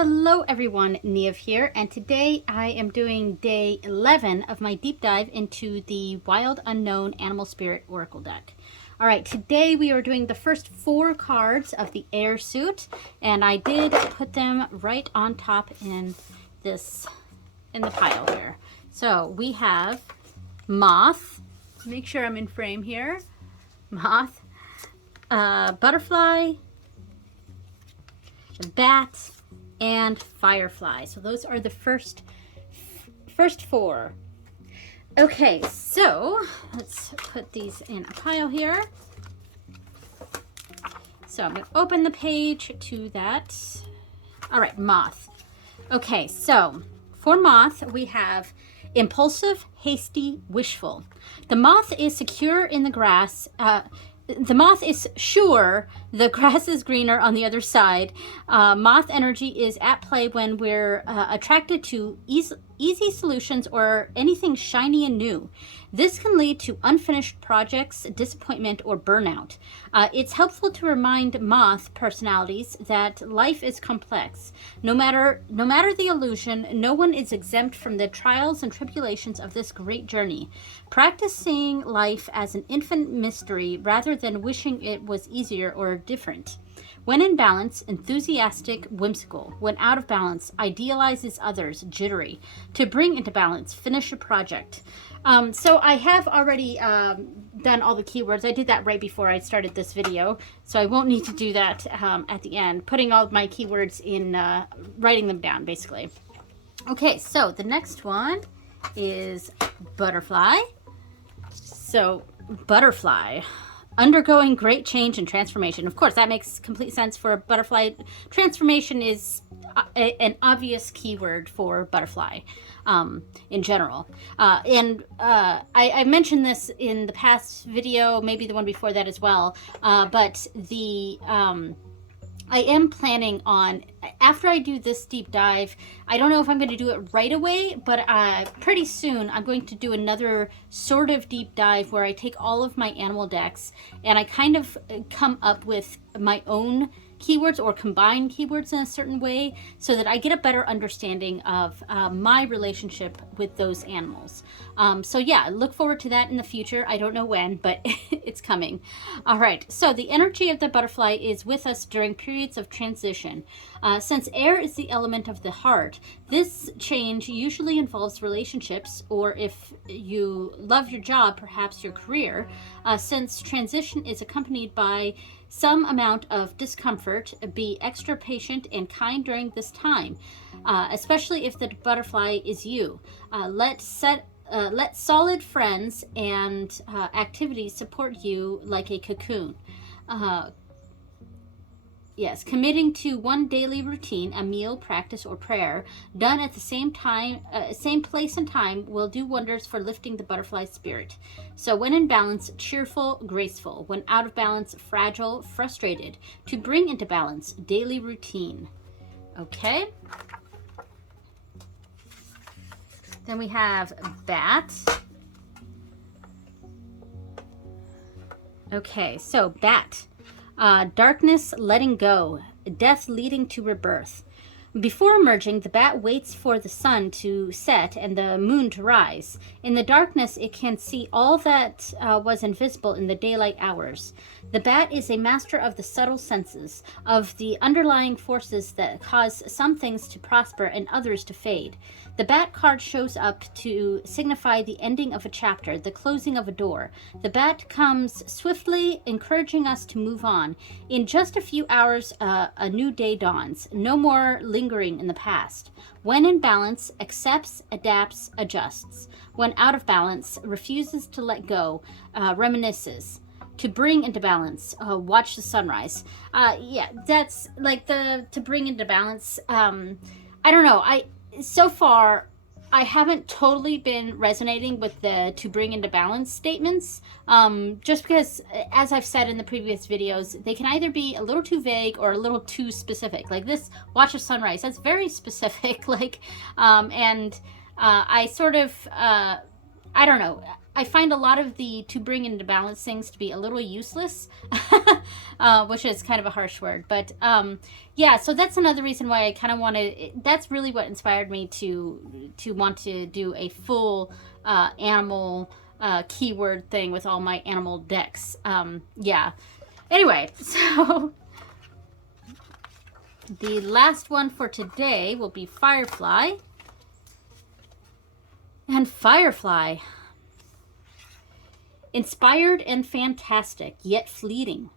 Hello everyone, Neve here, and today I am doing day 11 of my deep dive into the Wild Unknown Animal Spirit Oracle deck. Alright, today we are doing the first 4 cards of the Air Suit, and I did put them right on top in the pile here. So we have Moth, make sure I'm in frame here, Moth, Butterfly, Bat, and Firefly. So those are the first 4. Okay, so let's put these in a pile here. So I'm going to open the page to that. All right, Moth. Okay, so for Moth, we have impulsive, hasty, wishful. The moth is secure in the grass. The moth is sure the grass is greener on the other side. Moth energy is at play when we're attracted to easy solutions or anything shiny and new. This can lead to unfinished projects, disappointment, or burnout. It's helpful to remind moth personalities that life is complex. No matter the illusion, no one is exempt from the trials and tribulations of this great journey. Practice seeing life as an infinite mystery rather than wishing it was easier or different. When in balance, enthusiastic, whimsical. When out of balance, idealizes others, jittery. To bring into balance, finish a project. So I have already done all the keywords. I did that right before I started this video, so I won't need to do that at the end. Putting all of my keywords in, writing them down, basically. Okay, so the next one is Butterfly. So, Butterfly. Undergoing great change and transformation. Of course, that makes complete sense for a butterfly. Transformation is an obvious keyword for butterfly in general. I mentioned this in the past video, maybe the one before that as well, but I am planning on, after I do this deep dive, I don't know if I'm going to do it right away, but pretty soon I'm going to do another sort of deep dive where I take all of my animal decks and I kind of come up with my own keywords or combine keywords in a certain way so that I get a better understanding of my relationship with those animals. So yeah, look forward to that in the future. I don't know when, but it's coming. All right, so the energy of the butterfly is with us during periods of transition. Since air is the element of the heart, this change usually involves relationships, or if you love your job, perhaps your career, since transition is accompanied by some amount of discomfort. Be extra patient and kind during this time, especially if the butterfly is you. Let solid friends and activities support you like a cocoon. Yes, committing to one daily routine, a meal, practice, or prayer, done at the same time, same place and time, will do wonders for lifting the butterfly spirit. So when in balance, cheerful, graceful. When out of balance, fragile, frustrated. To bring into balance, daily routine. Okay. Then we have Bat. Okay, so Bat. Darkness letting go, death leading to rebirth. Before emerging, the bat waits for the sun to set and the moon to rise. In the darkness, it can see all that was invisible in the daylight hours. The bat is a master of the subtle senses, of the underlying forces that cause some things to prosper and others to fade. The bat card shows up to signify the ending of a chapter, the closing of a door. The bat comes swiftly, encouraging us to move on. In just a few hours, a new day dawns. No more lingering in the past. When in balance, accepts, adapts, adjusts. When out of balance, refuses to let go, reminisces. To bring into balance, watch the sunrise. Yeah, that's like to bring into balance. I don't know. So far, I haven't totally been resonating with the to bring into balance statements, just because, as I've said in the previous videos, they can either be a little too vague or a little too specific. Like this, watch a sunrise, that's very specific, like, I sort of, I don't know, I find a lot of the to bring into balance things to be a little useless, which is kind of a harsh word. But yeah, so that's another reason why I kind of wanted, that's really what inspired me to want to do a full animal keyword thing with all my animal decks. Yeah. Anyway, so the last one for today will be Firefly. And Firefly. Inspired and fantastic, yet fleeting.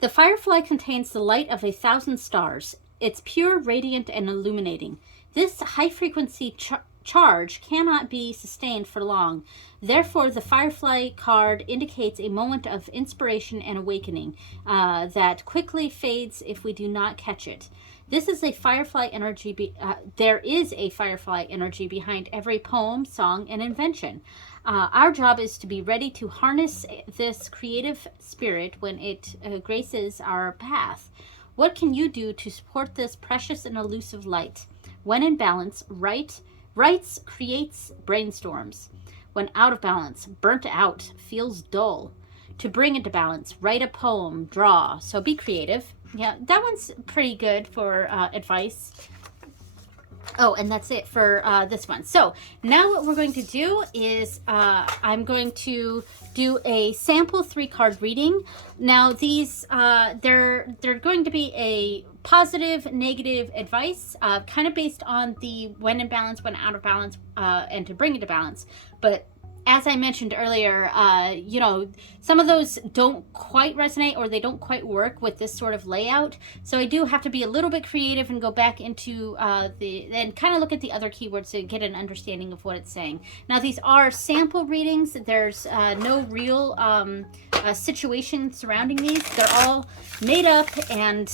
The firefly contains the light of 1,000 stars. It's pure, radiant, and illuminating. This high-frequency charge cannot be sustained for long. Therefore, the Firefly card indicates a moment of inspiration and awakening that quickly fades if we do not catch it. This is a Firefly energy. There is a Firefly energy behind every poem, song, and invention. Our job is to be ready to harness this creative spirit when it graces our path. What can you do to support this precious and elusive light? When in balance, writes creates brainstorms. When out of balance, burnt out, feels dull. To bring into balance, write a poem, draw. So be creative. Yeah, that one's pretty good for advice. Oh, and that's it for this one. So now what we're going to do is I'm going to do a sample 3-card reading. Now these, they're going to be a positive, negative advice, kind of based on the when in balance, when out of balance, and to bring it to balance. But as I mentioned earlier, you know, some of those don't quite resonate or they don't quite work with this sort of layout. So I do have to be a little bit creative and go back into and kind of look at the other keywords to get an understanding of what it's saying. Now, these are sample readings. There's no real situation surrounding these. They're all made up and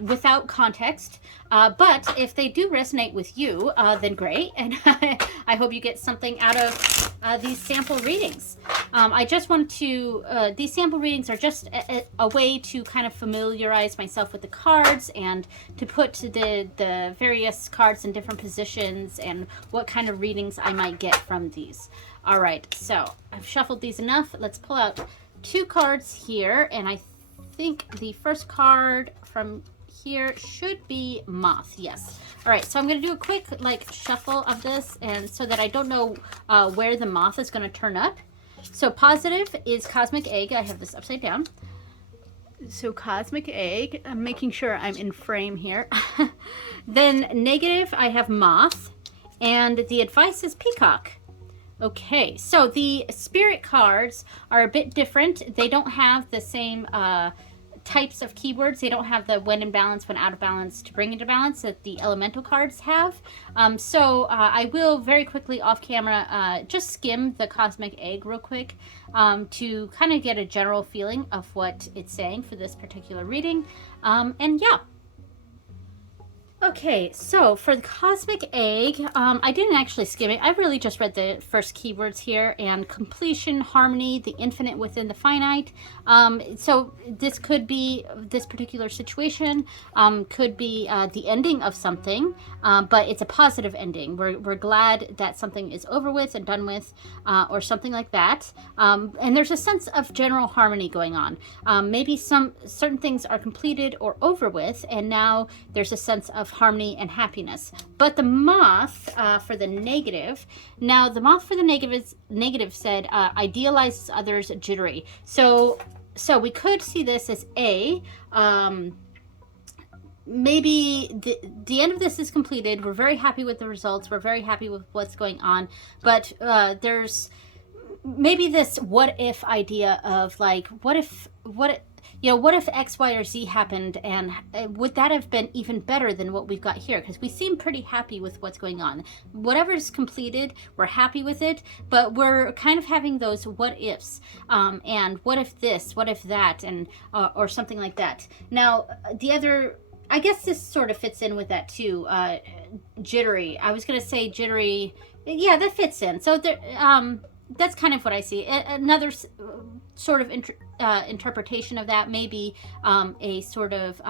without context. But if they do resonate with you, then great. And I hope you get something out of these sample readings. I just want to, these sample readings are just a way to kind of familiarize myself with the cards and to put the various cards in different positions and what kind of readings I might get from these. All right, so I've shuffled these enough. Let's pull out 2 cards here, and I think the first card from here should be Moth. Yes. All right, so I'm going to do a quick shuffle of this, and so that I don't know where the Moth is going to turn up. So positive is Cosmic Egg. I have this upside down. So Cosmic Egg. I'm making sure I'm in frame here. Then negative, I have Moth, and the advice is Peacock. Okay, so the spirit cards are a bit different. They don't have the same types of keywords. They don't have the when in balance, when out of balance, to bring into balance that the elemental cards have. So I will very quickly off camera just skim the Cosmic Egg real quick to kind of get a general feeling of what it's saying for this particular reading. And yeah. Okay, so for the Cosmic Egg, I didn't actually skim it. I really just read the first keywords here, and completion, harmony, the infinite within the finite. So this could be, this particular situation could be the ending of something, but it's a positive ending. We're glad that something is over with and done with, or something like that. And there's a sense of general harmony going on. Maybe certain things are completed or over with, and now there's a sense of harmony and happiness. But the Moth for the negative, now the Moth for the negative said idealizes others jittery. So we could see this as maybe the end of this is completed. We're very happy with the results. We're very happy with what's going on. But there's maybe this what if idea of what if X, Y, or Z happened, and would that have been even better than what we've got here? Because we seem pretty happy with what's going on. Whatever's completed, we're happy with it, but we're kind of having those what ifs, and what if this, what if that, and or something like that. Now, the other, I guess this sort of fits in with that too. Jittery. I was going to say jittery. Yeah, that fits in. So there, that's kind of what I see. Another sort of interpretation of that may be a sort of,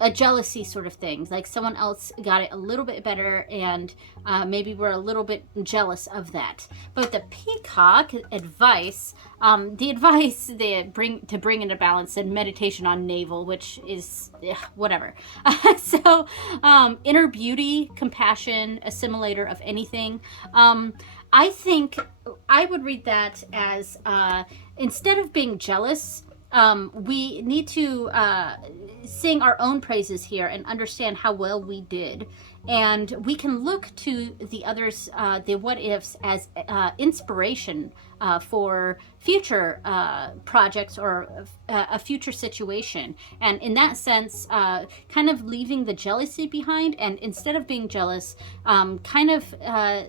a jealousy sort of thing, like someone else got it a little bit better, and maybe we're a little bit jealous of that. But the peacock advice, the advice they bring into balance, and meditation on navel, which is whatever. So inner beauty, compassion, assimilator of anything. I think I would read that as instead of being jealous, we need to sing our own praises here and understand how well we did. And we can look to the others, the what ifs, as inspiration for future projects or a future situation. And in that sense, kind of leaving the jealousy behind, and instead of being jealous, kind of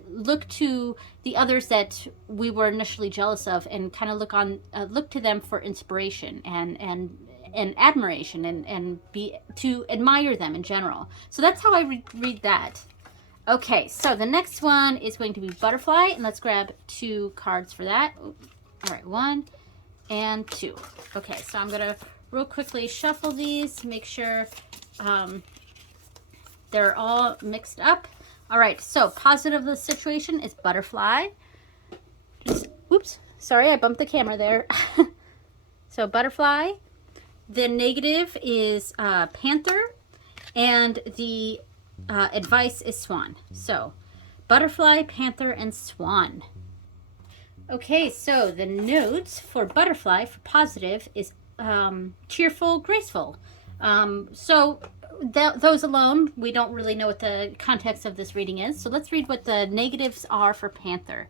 look to the others that we were initially jealous of, and kind of look to them for inspiration and admiration, and be to admire them in general. So that's how I read that. Okay, so the next one is going to be butterfly, and let's grab 2 cards for that. All right, 1 and 2. Okay, so I'm gonna real quickly shuffle these, make sure they're all mixed up. All right, so positive of the situation is butterfly. Oops, sorry, I bumped the camera there. So butterfly. The negative is panther, and the advice is swan. So butterfly, panther, and swan. Okay, so the notes for butterfly for positive is cheerful, graceful. So those alone, we don't really know what the context of this reading is. So let's read what the negatives are for panther.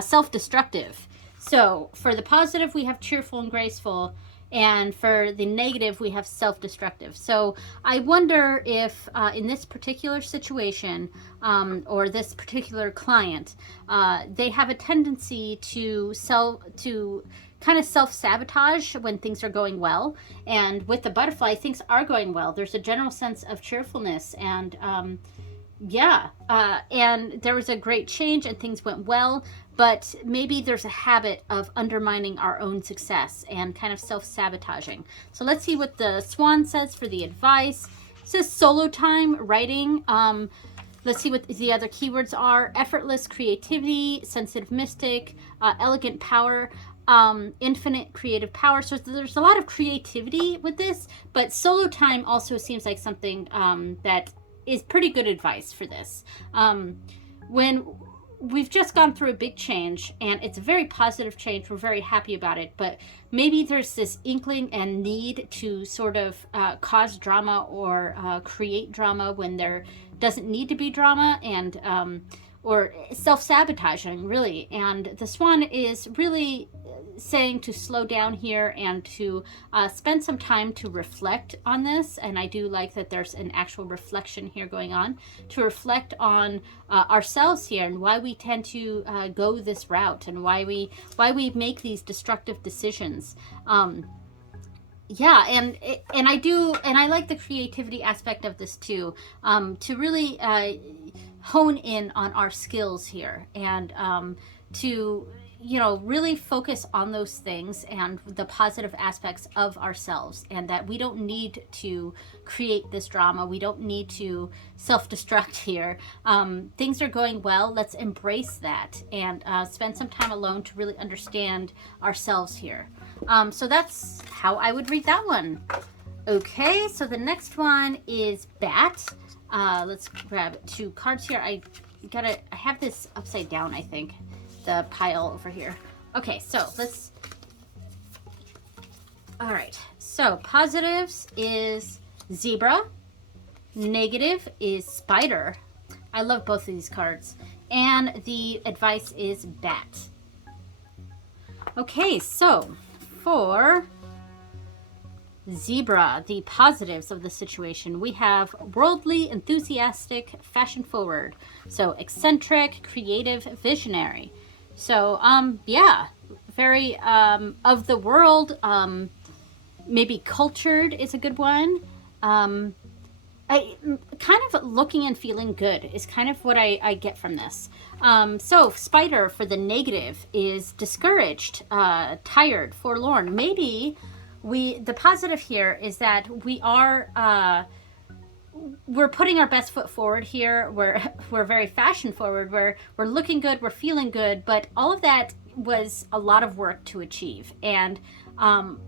Self-destructive. So for the positive, we have cheerful and graceful. And for the negative, we have self-destructive. So I wonder if in this particular situation, or this particular client, they have a tendency to kind of self-sabotage when things are going well. And with the butterfly, things are going well. There's a general sense of cheerfulness, and and there was a great change and things went well, but maybe there's a habit of undermining our own success and kind of self-sabotaging. So let's see what the swan says for the advice. It says solo time, writing. Let's see what the other keywords are. Effortless creativity, sensitive mystic, elegant power, infinite creative power. So there's a lot of creativity with this, but solo time also seems like something that is pretty good advice for this. When we've just gone through a big change, and it's a very positive change, we're very happy about it, but maybe there's this inkling and need to sort of cause drama or create drama when there doesn't need to be drama, and or self-sabotaging, really. And the swan is really saying to slow down here and to spend some time to reflect on this. And I do like that there's an actual reflection here going on, to reflect on ourselves here, and why we tend to go this route, and why we make these destructive decisions. Yeah, and I like the creativity aspect of this too, to really hone in on our skills here, and to really focus on those things and the positive aspects of ourselves, and that we don't need to create this drama. We don't need to self-destruct here. Things are going well. Let's embrace that, and spend some time alone to really understand ourselves here. So that's how I would read that one. Okay, so the next one is bat. Let's grab 2 cards here. I have this upside down, I think. The pile over here. Okay, so let's. All right, so positives is zebra, negative is spider. I love both of these cards. And the advice is bat. Okay, so for zebra, the positives of the situation, we have worldly, enthusiastic, fashion forward. So eccentric, creative, visionary. So, yeah, very of the world, maybe cultured is a good one. I kind of looking and feeling good is kind of what I get from this. So spider for the negative is discouraged, tired, forlorn. Maybe the positive here is that we are we're putting our best foot forward here. We're very fashion forward. We're looking good. We're feeling good. But all of that was a lot of work to achieve, and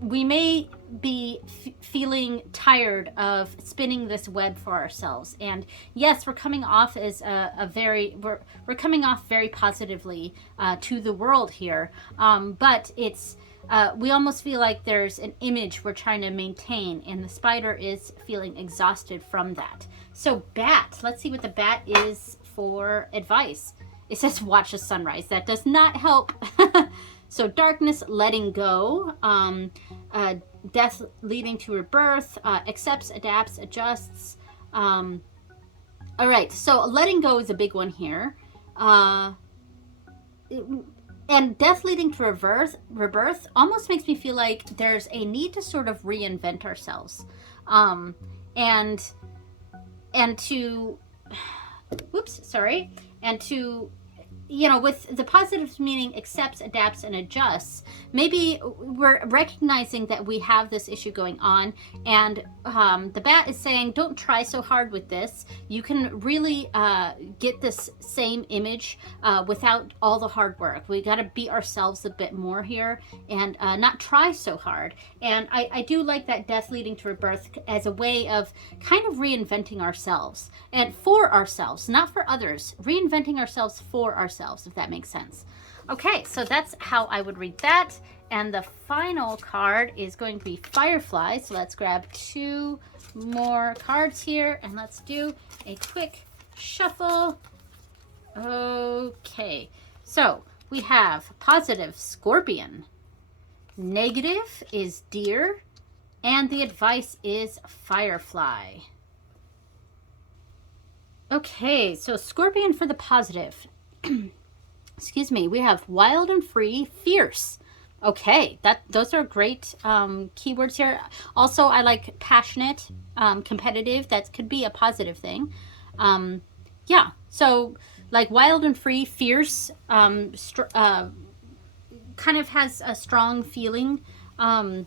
we may be feeling tired of spinning this web for ourselves. And yes, we're coming off as we're coming off very positively to the world here, but it's. We almost feel like there's an image we're trying to maintain, and the spider is feeling exhausted from that. So bat, let's see what the bat is for advice. It says watch the sunrise. That does not help. So darkness, letting go, death leading to rebirth, accepts, adapts, adjusts. All right, so letting go is a big one here. And death leading to rebirth almost makes me feel like there's a need to sort of reinvent ourselves. And to, and to, with the positive meaning accepts, adapts, and adjusts, maybe we're recognizing that we have this issue going on, and the bat is saying, don't try so hard with this. You can really get this same image without all the hard work. We got to beat ourselves a bit more here and not try so hard. And I do like that death leading to rebirth as a way of kind of reinventing ourselves, and for ourselves, not for others, reinventing ourselves for ourselves, if that makes sense. Okay, so that's how I would read that. And the final card is going to be Firefly. So let's grab 2 more cards here and let's do a quick shuffle. Okay, so we have positive, Scorpion. Negative is Deer. And the advice is Firefly. Okay, so Scorpion for the positive. Excuse me, we have wild and free, fierce. Okay, those are great keywords here. Also, I like passionate, competitive. That could be a positive thing. Yeah, so like wild and free, fierce, kind of has a strong feeling and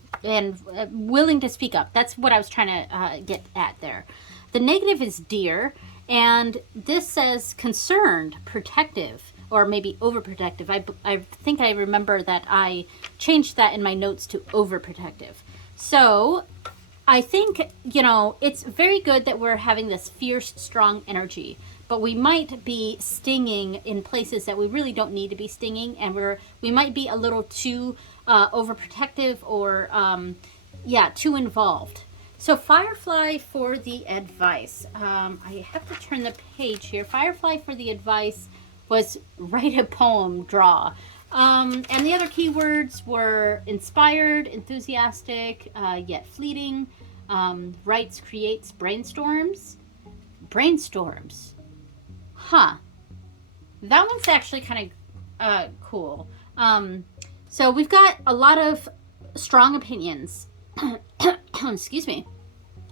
willing to speak up. That's what I was trying to get at there. The negative is deer, and this says concerned, protective, or maybe overprotective. I think I remember that I changed that in my notes to overprotective. So I think, it's very good that we're having this fierce, strong energy, but we might be stinging in places that we really don't need to be stinging, and we might be a little too overprotective or, too involved. So Firefly for the advice. I have to turn the page here. Firefly for the advice was write a poem, draw. And the other keywords were inspired, enthusiastic, yet fleeting, writes, creates, brainstorms. Brainstorms. Huh. That one's actually kind of cool. So we've got a lot of strong opinions. Excuse me.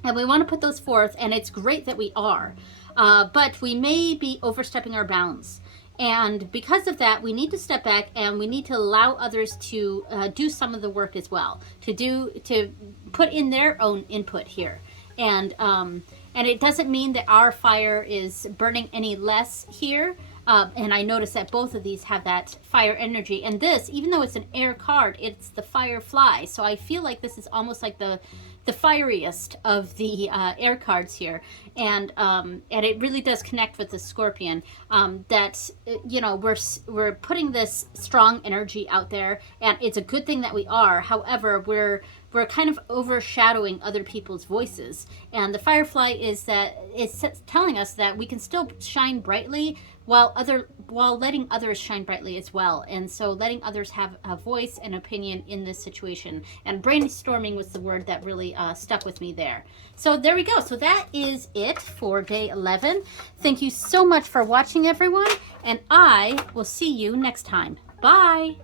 And we want to put those forth, and it's great that we are. But we may be overstepping our bounds. And because of that, we need to step back and we need to allow others to do some of the work as well, to put in their own input here. And it doesn't mean that our fire is burning any less here. And I noticed that both of these have that fire energy. And this, even though it's an air card, it's the Firefly. So I feel like this is almost like the fieriest of the air cards here, and it really does connect with the Scorpion. That we're putting this strong energy out there, and it's a good thing that we are. However, we're kind of overshadowing other people's voices, and the Firefly is that it's telling us that we can still shine brightly while letting others shine brightly as well. And so letting others have a voice and opinion in this situation. And brainstorming was the word that really stuck with me there. So there we go. So that is it for day 11. Thank you so much for watching, everyone, and I will see you next time. Bye.